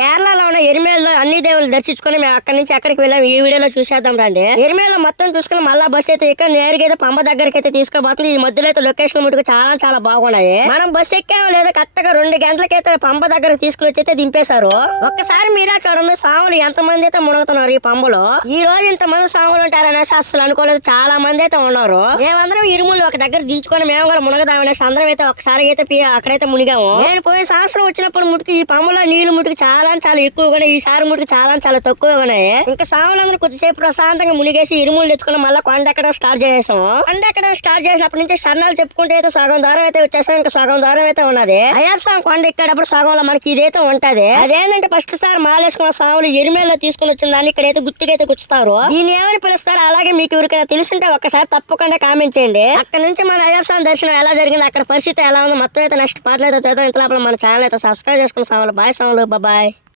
కేరళలో ఉన్న ఎరిమేలలో అన్ని దేవుళ్ళు దర్శించుకొని మేము అక్కడి నుంచి ఎక్కడికి వెళ్ళాం. ఈ వీడియోలో చూసేద్దాం రండి. ఎరిమేలో మొత్తం చూసుకుని మళ్ళా బస్ అయితే ఇక్కడ నేరుగా అయితే పంప దగ్గరికి అయితే తీసుకోబోతుంది ఈ మధ్యలో అయితే లొకేషన్ ముట్టుకు చాలా చాలా బాగున్నాయి. మనం బస్సు ఎక్కామో లేదా కరెక్ట్గా రెండు గంటలకైతే పంప దగ్గర తీసుకుని వచ్చి అయితే దింపేశారు. ఒక్కసారి మీరే చూడండి సాములు ఎంత మంది అయితే మునుగుతున్నారు ఈ పంపులో ఈ రోజు ఇంత మంది సాములు ఉంటారనేసి అసలు అనుకోలేదు. చాలా మంది అయితే ఉన్నారు. మేమందరం ఇరుములు ఒక దగ్గర దించుకొని మేము కూడా మునగదామనేసి అందరం అయితే ఒకసారి అయితే అక్కడైతే మునిగాము. నేను పోయిన సంవత్సరం వచ్చినప్పుడు ముట్టుకు ఈ పంపులో నీళ్ళు ముట్టుకు చాలా చాలా ఎక్కువ ఉన్నాయి సారి ముట్టుకు చాలా చాలా తక్కువగా ఉన్నాయి ఇంకా సాములందరూ కొద్దిసేపు ప్రశాంతంగా మునిగేసి ఇరుములు ఎత్తుకుని మళ్ళీ కొండ ఎక్కడం స్టార్ట్ చేసేసాం కొండ ఎక్కడం స్టార్ట్ చేసినప్పటి నుంచి సరణాలు చెప్పుకుంటే అయితే సగం దూరం అయితే వచ్చేసాం ఇంకా సగం దూరం అయితే ఉన్నది. అయ్యప్ప కొండ ఎక్కేటప్పుడు సగంలో మనకి ఇదైతే ఉంటది. అదేంటంటే ఫస్ట్ సార్ మాలేసుకున్న సాములు ఎరిమేలో తీసుకుని వచ్చిన దాన్ని ఇక్కడైతే గుర్తుగా అయితే గుచ్చుతారు. దీన్ని ఏమని పిలుస్తారు? అలాగే మీకు ఎవరికైనా తెలుసుంటే ఒక్కసారి తప్పకుండా కామెంట్ చేయండి. అక్కడ నుంచి మన అయ్యప్ప స్వామి దర్శనం ఎలా జరిగింది అక్కడ పరిస్థితి ఎలా ఉంది మొత్తం అయితే నెక్స్ట్ పాటలు అయితే చేద్దాం. ఇంత లోపల మన ఛానల్ అయితే సబ్స్క్రైబ్ చేసుకున్న సాములు బాయ్ సాములు బాయ్